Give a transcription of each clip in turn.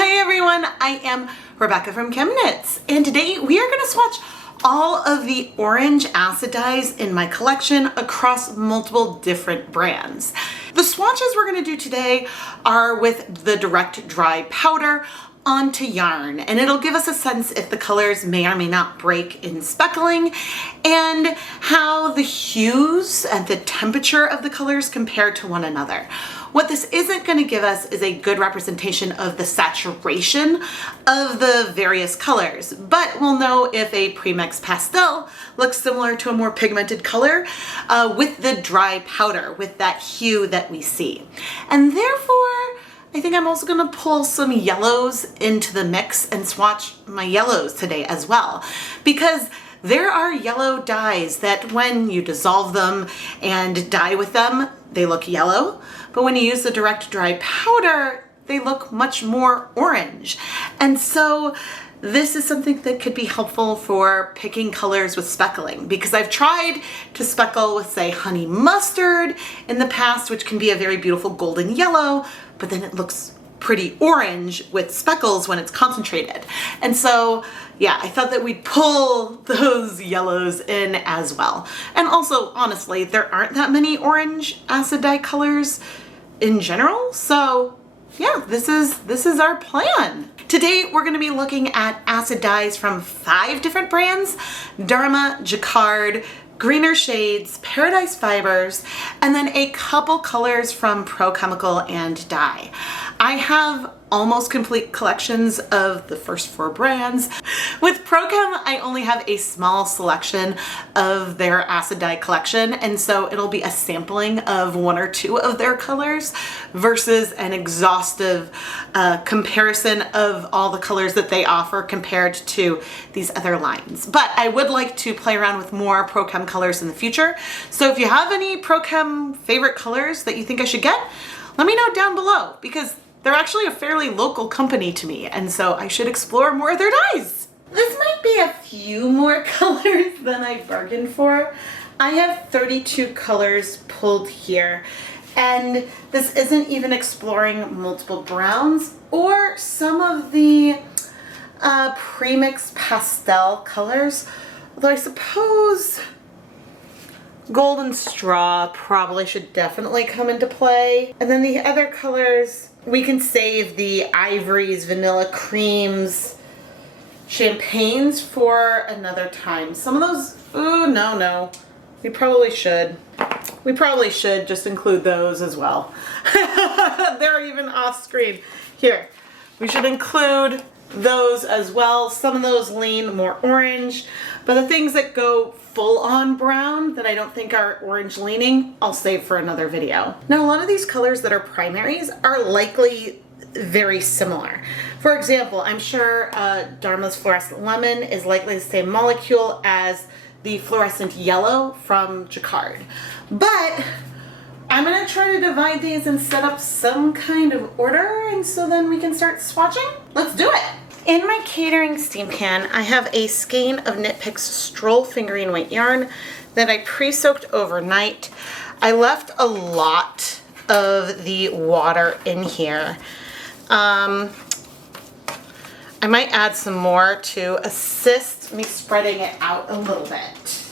Hi everyone, I am Rebecca from ChemKnits, and today we are going to swatch all of the orange acid dyes in my collection across multiple different brands. The swatches we're going to do today are with the direct dry powder onto yarn, and it'll give us a sense if the colors may or may not break in speckling and how the hues and the temperature of the colors compare to one another. What this isn't going to give us is a good representation of the saturation of the various colors, but we'll know if a premixed pastel looks similar to a more pigmented color with the dry powder, with that hue that we see. And therefore, I think I'm also going to pull some yellows into the mix and swatch my yellows today as well, because there are yellow dyes that when you dissolve them and dye with them, they look yellow, but when you use the direct dry powder, they look much more orange. And so this is something that could be helpful for picking colors with speckling, because I've tried to speckle with, say, honey mustard in the past, which can be a very beautiful golden yellow, but then it looks pretty orange with speckles when it's concentrated. And so, yeah, I thought that we'd pull those yellows in as well. And also, honestly, there aren't that many orange acid dye colors in general. So yeah, this is our plan. Today, we're gonna be looking at acid dyes from 5 different brands: Dharma, Jacquard, Greener Shades, Paradise Fibers, and then a couple colors from Pro Chemical and Dye. I have almost complete collections of the first 4 brands. With ProChem, I only have a small selection of their acid dye collection, and so it'll be a sampling of 1 or 2 of their colors versus an exhaustive comparison of all the colors that they offer compared to these other lines. But I would like to play around with more ProChem colors in the future. So if you have any ProChem favorite colors that you think I should get, let me know down below, because they're actually a fairly local company to me, and so I should explore more of their dyes. This might be a few more colors than I bargained for. I have 32 colors pulled here, and this isn't even exploring multiple browns or some of the premixed pastel colors, although I suppose Golden Straw probably should definitely come into play. And then the other colors, we can save the ivories, vanilla creams, champagnes for another time. Some of those, ooh, no. We probably should. We probably should just include those as well. They're even off screen. Here, we should include those as well. Some of those lean more orange, but the things that go full on brown that I don't think are orange leaning, I'll save for another video. Now, a lot of these colors that are primaries are likely very similar. For example, I'm sure Dharma's Fluorescent Lemon is likely the same molecule as the Fluorescent Yellow from Jacquard. But I'm gonna try to divide these and set up some kind of order, and so then we can start swatching. Let's do it. In my catering steam pan, I have a skein of Knit Picks Stroll Fingering Weight yarn that I pre-soaked overnight. I left a lot of the water in here. I might add some more to assist me spreading it out a little bit.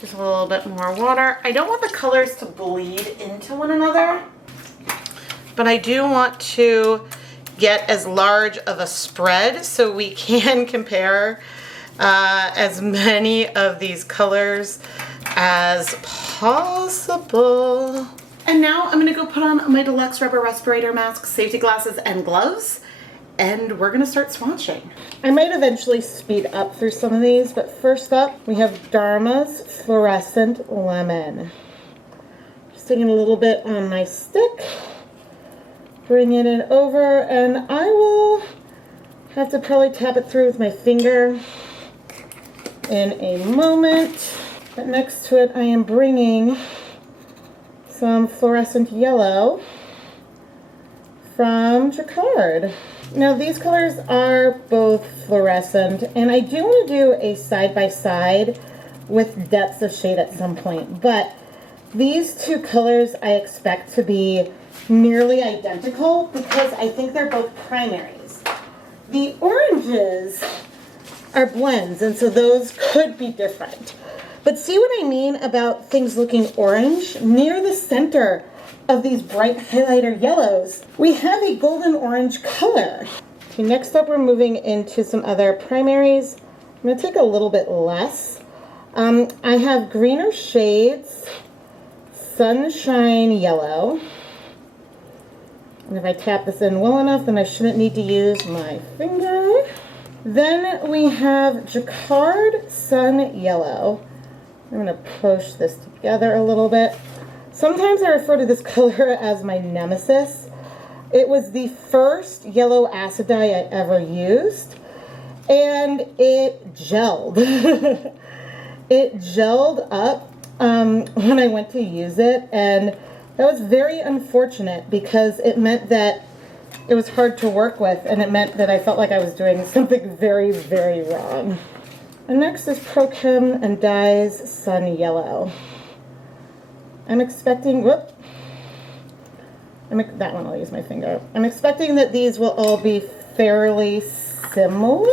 Just a little bit more water. I don't want the colors to bleed into one another, but I do want to get as large of a spread so we can compare as many of these colors as possible. And now I'm gonna go put on my deluxe rubber respirator mask, safety glasses, and gloves, and we're gonna start swatching. I might eventually speed up through some of these, but first up we have Dharma's Fluorescent Lemon. Just taking a little bit on my stick, bringing it over, and I will have to probably tap it through with my finger in a moment. But next to it I am bringing some Fluorescent Yellow from Jacquard. Now these colors are both fluorescent, and I do want to do a side-by-side with depths of shade at some point, but these 2 colors I expect to be nearly identical because I think they're both primaries. The oranges are blends, and so those could be different. But see what I mean about things looking orange? Near the center of these bright highlighter yellows, we have a golden orange color. Okay, next up we're moving into some other primaries. I'm going to take a little bit less. I have greener shades, sunshine yellow. And if I tap this in well enough, then I shouldn't need to use my finger. Then we have Jacquard Sun Yellow. I'm going to push this together a little bit. Sometimes I refer to this color as my nemesis. It was the first yellow acid dye I ever used, and it gelled. It gelled up when I went to use it, and that was very unfortunate because it meant that it was hard to work with, and it meant that I felt like I was doing something very, very wrong. And next is Prochem and Dyes Sun Yellow. I'm expecting, that one I'll use my finger. I'm expecting that these will all be fairly similar.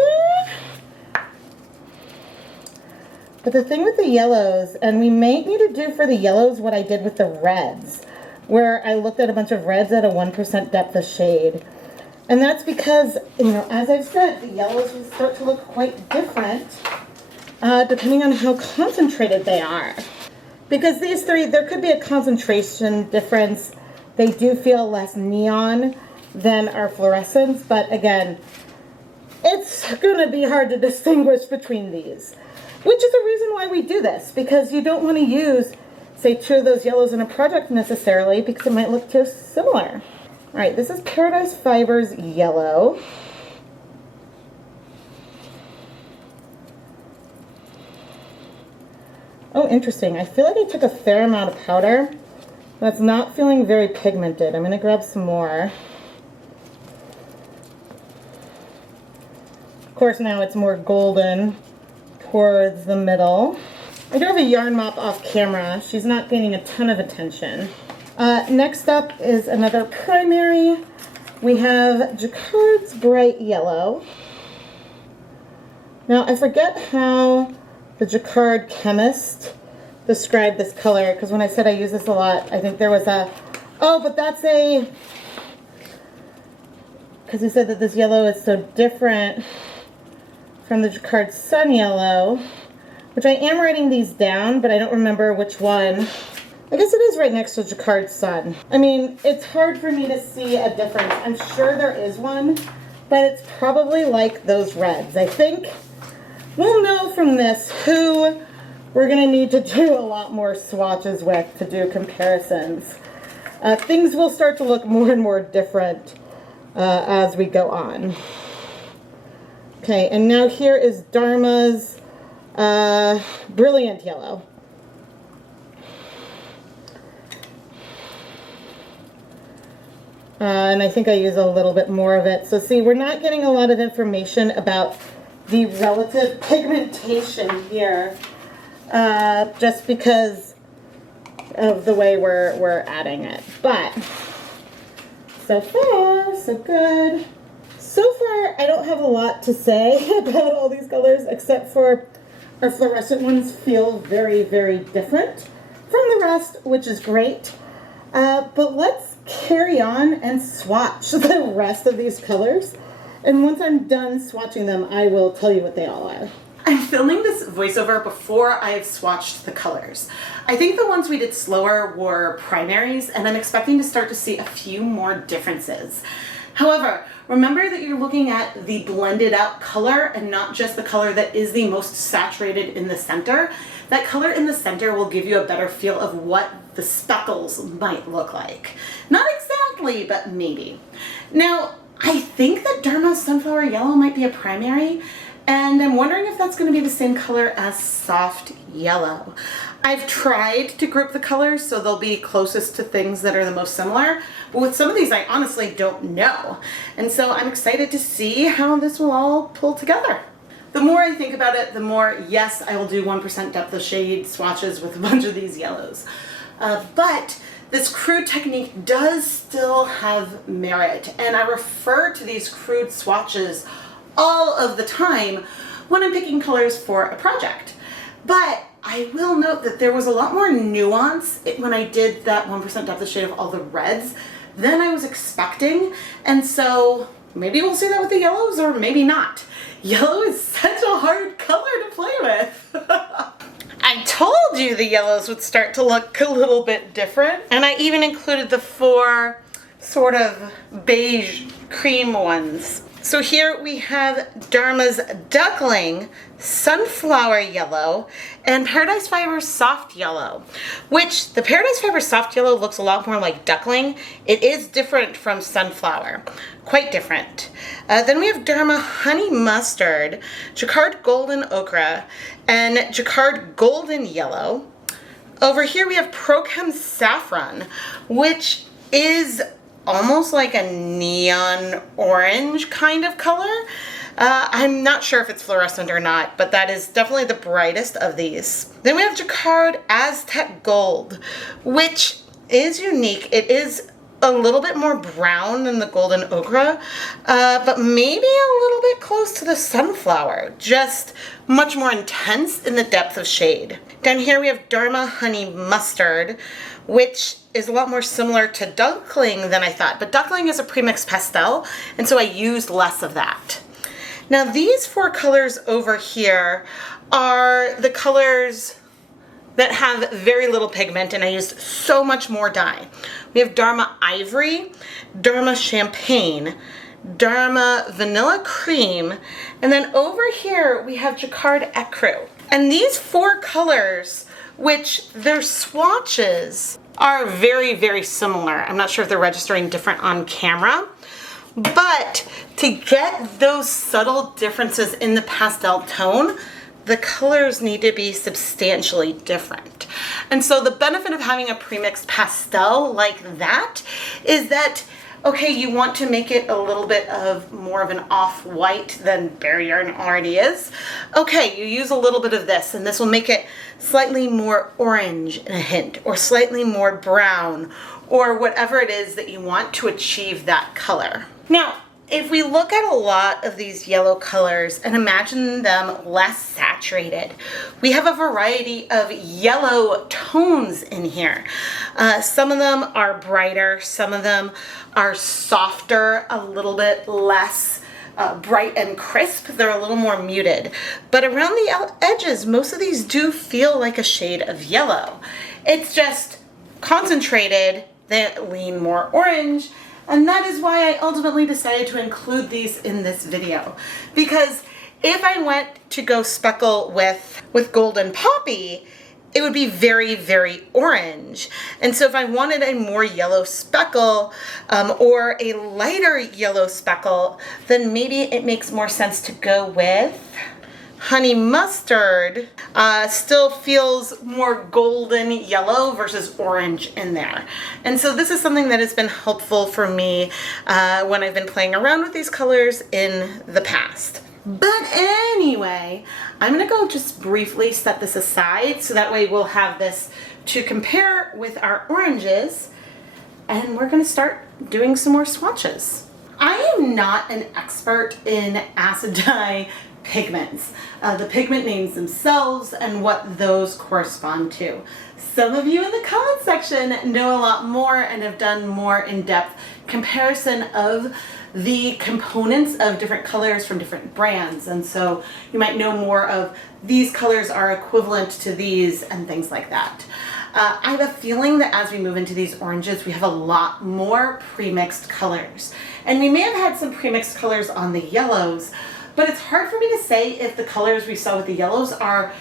But the thing with the yellows, and we may need to do for the yellows what I did with the reds, where I looked at a bunch of reds at a 1% depth of shade. And that's because, as I've said, the yellows will start to look quite different depending on how concentrated they are. Because these three, there could be a concentration difference. They do feel less neon than our fluorescents, but again, it's going to be hard to distinguish between these. Which is the reason why we do this, because you don't want to use, say, 2 of those yellows in a project necessarily, because it might look too similar. All right, this is Paradise Fibers Yellow. Oh, interesting. I feel like I took a fair amount of powder. That's not feeling very pigmented. I'm going to grab some more. Of course, now it's more golden towards the middle. I do have a yarn mop off camera. She's not gaining a ton of attention. Next up is another primary. We have Jacquard's Bright Yellow. Now, I forget how the Jacquard chemist described this color, because when I said I use this a lot, I think there was a, oh, but that's a, because he said that this yellow is so different from the Jacquard Sun Yellow, which I am writing these down, but I don't remember which one. I guess it is right next to Jacquard Sun. I mean, it's hard for me to see a difference. I'm sure there is one, but it's probably like those reds. I think we'll know from this who we're going to need to do a lot more swatches with to do comparisons. Things will start to look more and more different as we go on. Okay, and now here is Dharma's Brilliant Yellow. And I think I use a little bit more of it. So see, we're not getting a lot of information about the relative pigmentation here, just because of the way we're adding it. But so far, so good. So far, I don't have a lot to say about all these colors, except for our fluorescent ones feel very, very different from the rest, which is great. But let's carry on and swatch the rest of these colors. And once I'm done swatching them, I will tell you what they all are. I'm filming this voiceover before I've swatched the colors. I think the ones we did slower were primaries, and I'm expecting to start to see a few more differences. However, remember that you're looking at the blended out color and not just the color that is the most saturated in the center. That color in the center will give you a better feel of what the speckles might look like. Not exactly, but maybe. Now, I think that Dharma's Sunflower Yellow might be a primary, and I'm wondering if that's going to be the same color as Soft Yellow. I've tried to group the colors so they'll be closest to things that are the most similar, but with some of these I honestly don't know. And so I'm excited to see how this will all pull together. The more I think about it, the more, yes, I will do 1% depth of shade swatches with a bunch of these yellows. But this crude technique does still have merit, and I refer to these crude swatches all of the time when I'm picking colors for a project. But I will note that there was a lot more nuance when I did that 1% depth of shade of all the reds than I was expecting, and so maybe we'll see that with the yellows or maybe not. Yellow is such a hard color to play with. I told you the yellows would start to look a little bit different, and I even included the 4 sort of beige cream ones. So here we have Dharma's Duckling Sunflower Yellow and Paradise Fiber's Soft Yellow, which the Paradise Fiber Soft Yellow looks a lot more like Duckling. It is different from Sunflower, quite different. Then we have Dharma Honey Mustard, Jacquard Golden Ochre, and Jacquard Golden Yellow. Over here we have Prochem Saffron, which is almost like a neon orange kind of color. I'm not sure if it's fluorescent or not, but that is definitely the brightest of these. Then we have Jacquard Aztec Gold, which is unique. It is a little bit more brown than the golden ochre, but maybe a little bit close to the sunflower, just much more intense in the depth of shade. Down here we have Dharma Honey Mustard, which is a lot more similar to Duckling than I thought, but Duckling is a premixed pastel, and so I used less of that. Now these 4 colors over here are the colors that have very little pigment, and I used so much more dye. We have Dharma Ivory, Dharma Champagne, Dharma Vanilla Cream, and then over here we have Jacquard Ecru. And these 4 colors, which their swatches are very, very similar. I'm not sure if they're registering different on camera, but to get those subtle differences in the pastel tone, the colors need to be substantially different. And so the benefit of having a premixed pastel like that is that, okay, you want to make it a little bit of more of an off-white than Bare Yarn already is. Okay, you use a little bit of this, and this will make it slightly more orange in a hint, or slightly more brown, or whatever it is that you want to achieve that color. Now, if we look at a lot of these yellow colors and imagine them less saturated, we have a variety of yellow tones in here. Some of them are brighter, some of them are softer, a little bit less bright and crisp. They're a little more muted. But around the edges, most of these do feel like a shade of yellow. It's just concentrated, they lean more orange, and that is why I ultimately decided to include these in this video. Because if I went to go speckle with Golden Poppy, it would be very, very orange. And so if I wanted a more yellow speckle or a lighter yellow speckle, then maybe it makes more sense to go with Honey Mustard. Still feels more golden yellow versus orange in there. And so this is something that has been helpful for me when I've been playing around with these colors in the past. But anyway, I'm gonna go just briefly set this aside so that way we'll have this to compare with our oranges, and we're gonna start doing some more swatches. I am not an expert in acid dye pigments, the pigment names themselves and what those correspond to. Some of you in the comment section know a lot more and have done more in-depth comparison of the components of different colors from different brands, and so you might know more of these colors are equivalent to these and things like that. I have a feeling that as we move into these oranges, we have a lot more pre-mixed colors, and we may have had some pre-mixed colors on the yellows, but it's hard for me to say if the colors we saw with the yellows are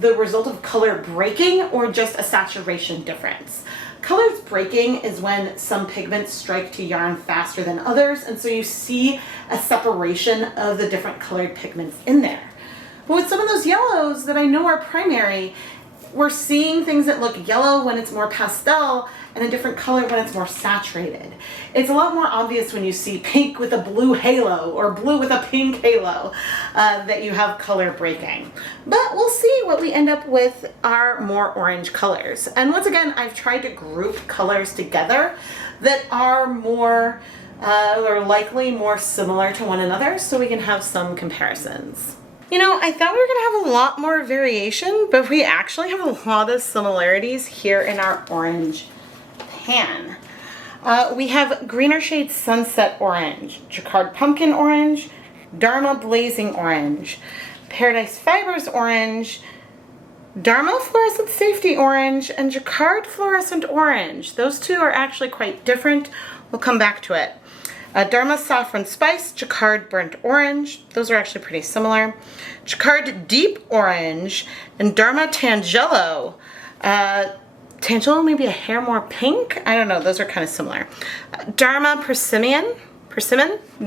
the result of color breaking or just a saturation difference. Colors breaking is when some pigments strike to yarn faster than others, and so you see a separation of the different colored pigments in there. But with some of those yellows that I know are primary, we're seeing things that look yellow when it's more pastel and a different color when it's more saturated. It's a lot more obvious when you see pink with a blue halo or blue with a pink halo that you have color breaking. But we'll see what we end up with are more orange colors. And once again, I've tried to group colors together that are more or likely more similar to one another so we can have some comparisons. You know, I thought we were gonna have a lot more variation, but we actually have a lot of similarities here in our orange pan. We have greener shade Sunset Orange, Jacquard Pumpkin Orange, Dharma Blazing Orange, Paradise Fibers Orange, Dharma Fluorescent Safety Orange, and Jacquard Fluorescent Orange. Those two are actually quite different. We'll come back to it. Dharma Saffron Spice, Jacquard Burnt Orange. Those are actually pretty similar. Jacquard Deep Orange, and Dharma Tangelo. Tangelo maybe a hair more pink? I don't know, those are kind of similar. Dharma Persimmon,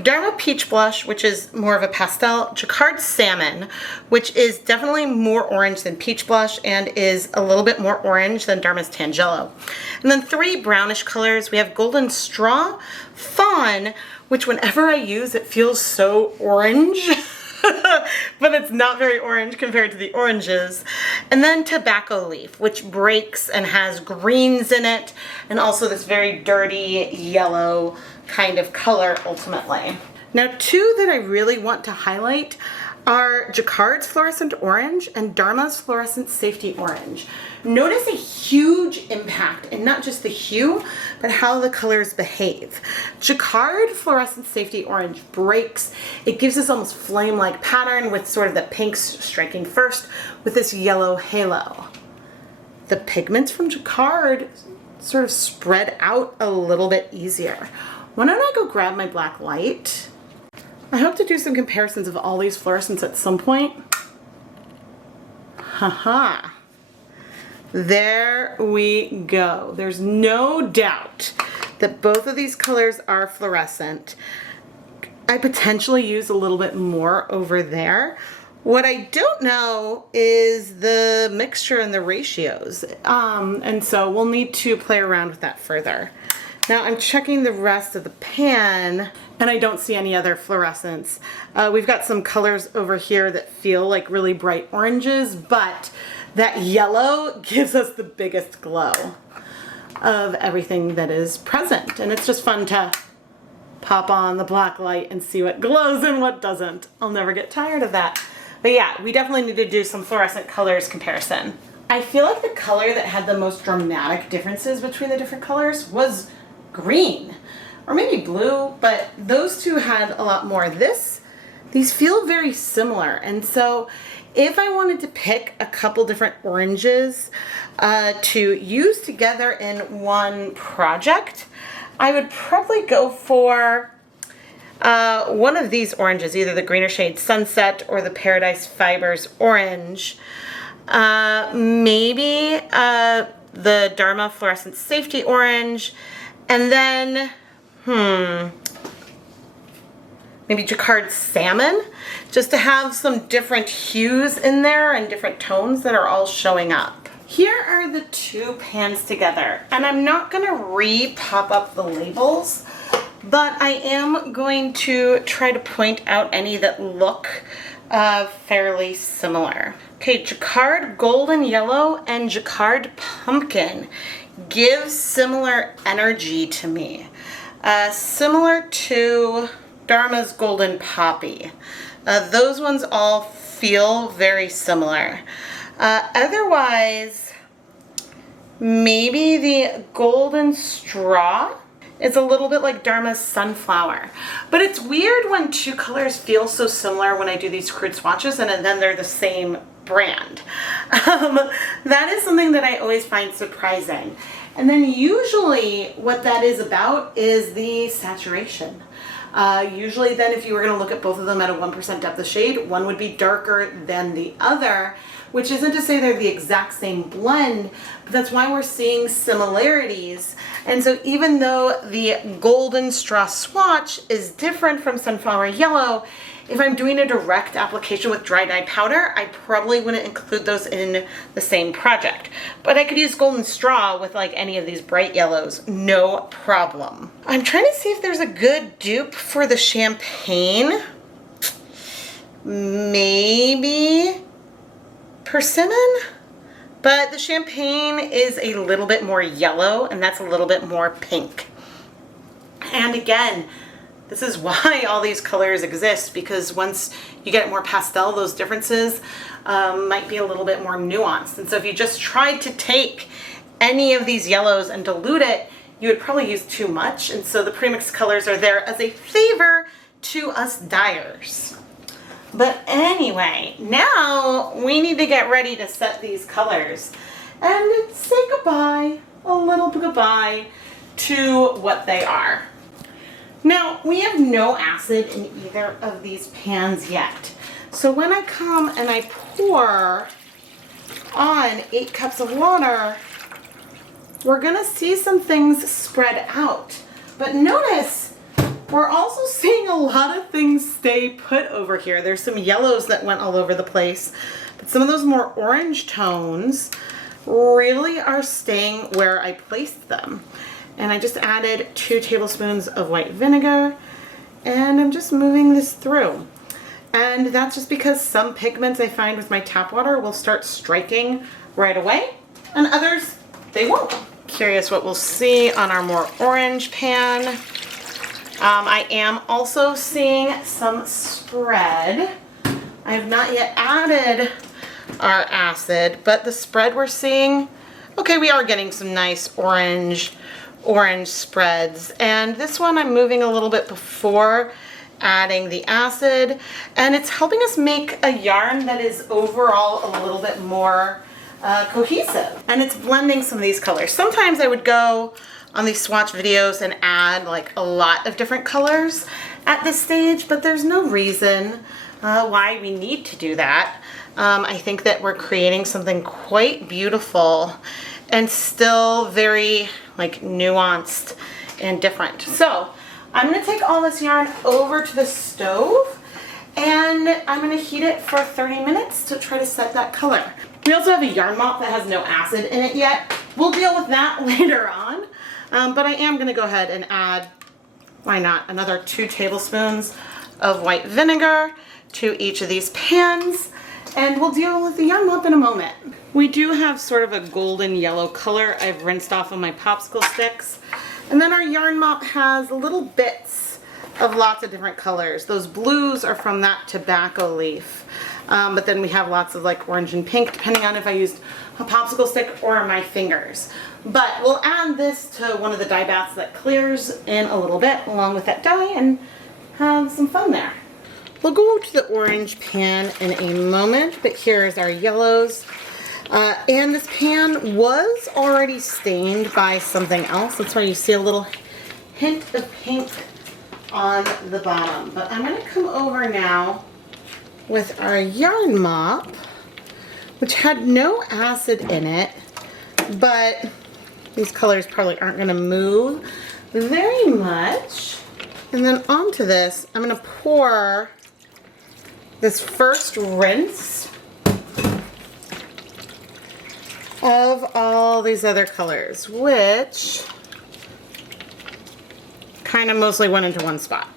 Dharma Peach Blush, which is more of a pastel, Jacquard Salmon, which is definitely more orange than Peach Blush and is a little bit more orange than Dharma's Tangelo. And then three brownish colors. We have Golden Straw, Fawn, which whenever I use it feels so orange. But it's not very orange compared to the oranges. And then Tobacco Leaf, which breaks and has greens in it, and also this very dirty yellow kind of color ultimately. Now, two that I really want to highlight are Jacquard's Fluorescent Orange and Dharma's Fluorescent Safety Orange. Notice a huge impact in not just the hue, but how the colors behave. Jacquard Fluorescent Safety Orange breaks. It gives this almost flame-like pattern with sort of the pinks striking first with this yellow halo. The pigments from Jacquard sort of spread out a little bit easier. Why don't I go grab my black light? I hope to do some comparisons of all these fluorescents at some point. Haha. There we go. There's no doubt that both of these colors are fluorescent. I potentially use a little bit more over there. What I don't know is the mixture and the ratios. And so we'll need to play around with that further. Now I'm checking the rest of the pan and I don't see any other fluorescents. We've got some colors over here that feel like really bright oranges, but that yellow gives us the biggest glow of everything that is present. And it's just fun to pop on the black light and see what glows and what doesn't. I'll never get tired of that. But yeah, we definitely need to do some fluorescent colors comparison. I feel like the color that had the most dramatic differences between the different colors was green, or maybe blue, but those two had a lot more. These feel very similar, and so if I wanted to pick a couple different oranges to use together in one project, I would probably go for one of these oranges, either the greener shade Sunset or the Paradise Fibers Orange. Maybe the Dharma Fluorescent Safety Orange, and then, maybe Jacquard Salmon, just to have some different hues in there and different tones that are all showing up. Here are the two pans together, and I'm not gonna re-pop up the labels, but I am going to try to point out any that look fairly similar. Okay, Jacquard Golden Yellow and Jacquard Pumpkin give similar energy to me. Similar to Dharma's Golden Poppy. Those ones all feel very similar. Otherwise, maybe the Golden Straw is a little bit like Dharma's Sunflower. But it's weird when two colors feel so similar when I do these crude swatches and then they're the same brand. That is something that I always find surprising. And then usually what that is about is the saturation. Usually then if you were going to look at both of them at a 1% depth of shade, one would be darker than the other, which isn't to say they're the exact same blend, but that's why we're seeing similarities And so even though the golden straw swatch is different from sunflower yellow, if I'm doing a direct application with dry dye powder, I probably wouldn't include those in the same project. But I could use golden straw with like any of these bright yellows, no problem. I'm trying to see if there's a good dupe for the champagne. Maybe persimmon? But the champagne is a little bit more yellow and that's a little bit more pink. And again, this is why all these colors exist, because once you get more pastel, those differences might be a little bit more nuanced. And so if you just tried to take any of these yellows and dilute it, you would probably use too much. And so the premixed colors are there as a favor to us dyers. But anyway, now we need to get ready to set these colors and say goodbye, a little goodbye to what they are. Now, we have no acid in either of these pans yet. So when I come and I pour on 8 cups of water, we're gonna see some things spread out. But notice, we're also seeing a lot of things stay put over here. There's some yellows that went all over the place, but some of those more orange tones really are staying where I placed them. And I just added 2 tablespoons of white vinegar, and I'm just moving this through. And that's just because some pigments I find with my tap water will start striking right away, and others, they won't. Curious what we'll see on our more orange pan. I am also seeing some spread. I have not yet added our acid, but the spread we're seeing, okay, we are getting some nice orange spreads. And this one I'm moving a little bit before adding the acid, and it's helping us make a yarn that is overall a little bit more cohesive. And it's blending some of these colors. Sometimes I would go on these swatch videos and add like a lot of different colors at this stage, but there's no reason why we need to do that. I think that we're creating something quite beautiful and still very like nuanced and different. So I'm gonna take all this yarn over to the stove and I'm gonna heat it for 30 minutes to try to set that color. We also have a yarn mop that has no acid in it yet. We'll deal with that later on. But I am gonna go ahead and add, why not, another 2 tablespoons of white vinegar to each of these pans, and we'll deal with the yarn mop in a moment. We do have sort of a golden yellow color I've rinsed off of my popsicle sticks. And then our yarn mop has little bits of lots of different colors. Those blues are from that tobacco leaf. But then we have lots of like orange and pink, depending on if I used a popsicle stick or my fingers. But we'll add this to one of the dye baths that clears in a little bit along with that dye and have some fun there. We'll go to the orange pan in a moment, but here's our yellows. And this pan was already stained by something else. That's why you see a little hint of pink on the bottom. But I'm gonna come over now with our yarn mop, which had no acid in it, but these colors probably aren't gonna move very much. And then onto this, I'm gonna pour this first rinse of all these other colors, which kind of mostly went into one spot.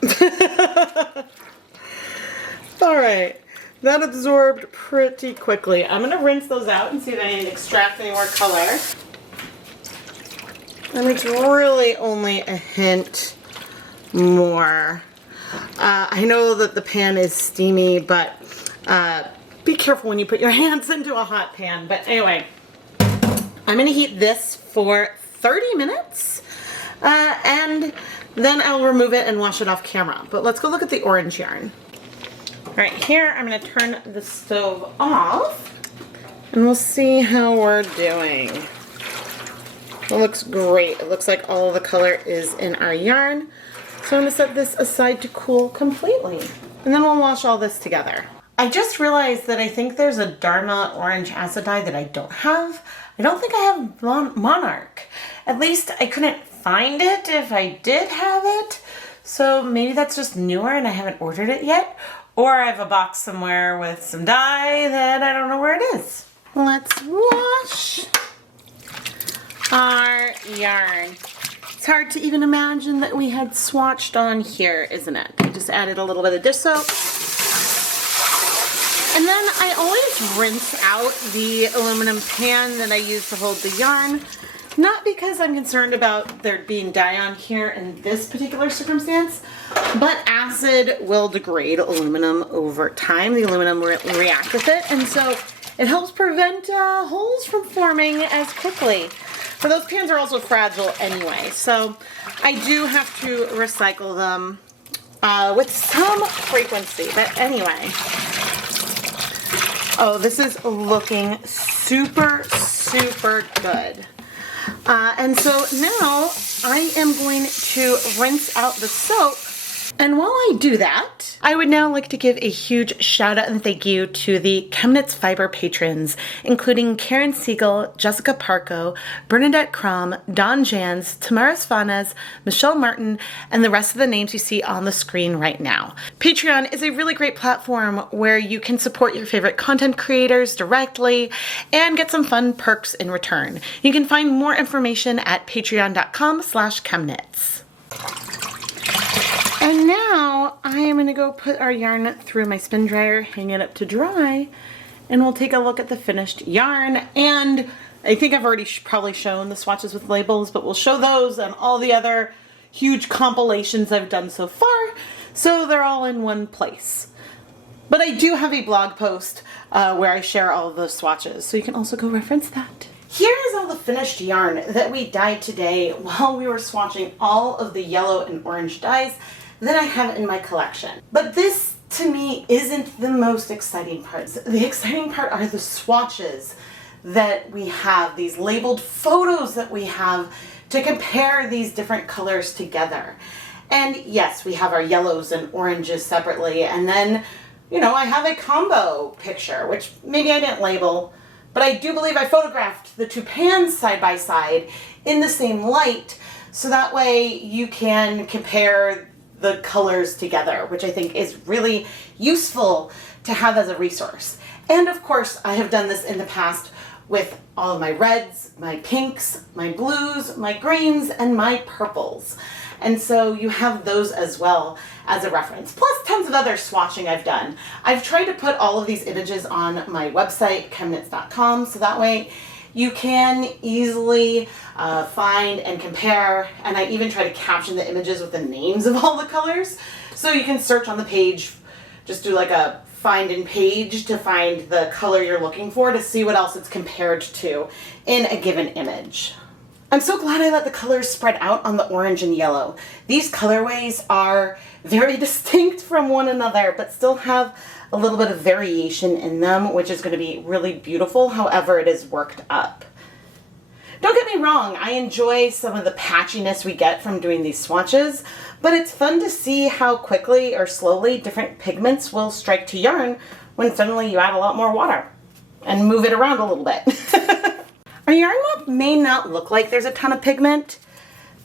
All right, that absorbed pretty quickly. I'm gonna rinse those out and see if I need to extract any more color. And it's really only a hint more. I know that the pan is steamy, but be careful when you put your hands into a hot pan. But anyway, I'm gonna heat this for 30 minutes and then I'll remove it and wash it off camera. But let's go look at the orange yarn. All right, here I'm gonna turn the stove off and we'll see how we're doing. It looks great. It looks like all the color is in our yarn. So I'm gonna set this aside to cool completely. And then we'll wash all this together. I just realized that I think there's a Dharma orange acid dye that I don't have. I don't think I have Monarch. At least I couldn't find it if I did have it. So maybe that's just newer and I haven't ordered it yet. Or I have a box somewhere with some dye that I don't know where it is. Let's wash our yarn. It's hard to even imagine that we had swatched on here, isn't it? I just added a little bit of dish soap. And then I always rinse out the aluminum pan that I use to hold the yarn. Not because I'm concerned about there being dye on here in this particular circumstance, but acid will degrade aluminum over time. The aluminum will react with it, and so it helps prevent holes from forming as quickly. But those pans are also fragile anyway, so I do have to recycle them with some frequency. But anyway, oh, this is looking super, super good. And so now I am going to rinse out the soap. And while I do that, I would now like to give a huge shout out and thank you to the ChemKnits Fiber patrons, including Karen Siegel, Jessica Parco, Bernadette Crom, Don Jans, Tamara Svanes, Michelle Martin, and the rest of the names you see on the screen right now. Patreon is a really great platform where you can support your favorite content creators directly and get some fun perks in return. You can find more information at patreon.com/ChemKnits. And now I am going to go put our yarn through my spin dryer, hang it up to dry, and we'll take a look at the finished yarn. And I think I've already probably shown the swatches with labels, but we'll show those and all the other huge compilations I've done so far, so they're all in one place. But I do have a blog post where I share all of those swatches, so you can also go reference that. Here is all the finished yarn that we dyed today while we were swatching all of the yellow and orange dyes that I have in my collection. But this, to me, isn't the most exciting part. The exciting part are the swatches that we have, these labeled photos that we have to compare these different colors together. And yes, we have our yellows and oranges separately, and then, you know, I have a combo picture, which maybe I didn't label, but I do believe I photographed the two pans side by side in the same light, so that way you can compare the colors together, which I think is really useful to have as a resource. And of course, I have done this in the past with all of my reds, my pinks, my blues, my greens, and my purples. And so you have those as well as a reference, plus tons of other swatching I've done. I've tried to put all of these images on my website, ChemKnits.com, so that way you can easily find and compare, and I even try to caption the images with the names of all the colors, so you can search on the page, just do like a find in page to find the color you're looking for to see what else it's compared to in a given image. I'm so glad I let the colors spread out on the orange and yellow. These colorways are very distinct from one another, but still have a little bit of variation in them, which is going to be really beautiful however it is worked up. Don't get me wrong, I enjoy some of the patchiness we get from doing these swatches, but it's fun to see how quickly or slowly different pigments will strike to yarn when suddenly you add a lot more water and move it around a little bit. Our yarn mop may not look like there's a ton of pigment,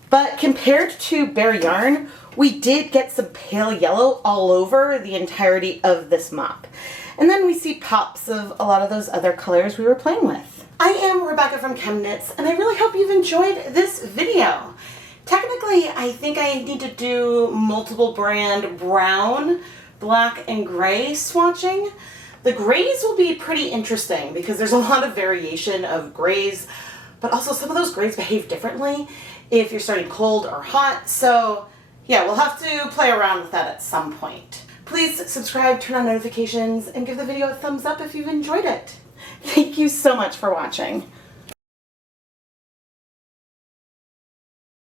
but compared to bare yarn, we did get some pale yellow all over the entirety of this mop. And then we see pops of a lot of those other colors we were playing with. I am Rebecca from ChemKnits, and I really hope you've enjoyed this video. Technically, I think I need to do multiple brand brown, black, and gray swatching. The grays will be pretty interesting because there's a lot of variation of grays, but also some of those grays behave differently if you're starting cold or hot. So yeah, we'll have to play around with that at some point. Please subscribe, turn on notifications, and give the video a thumbs up if you've enjoyed it. Thank you so much for watching.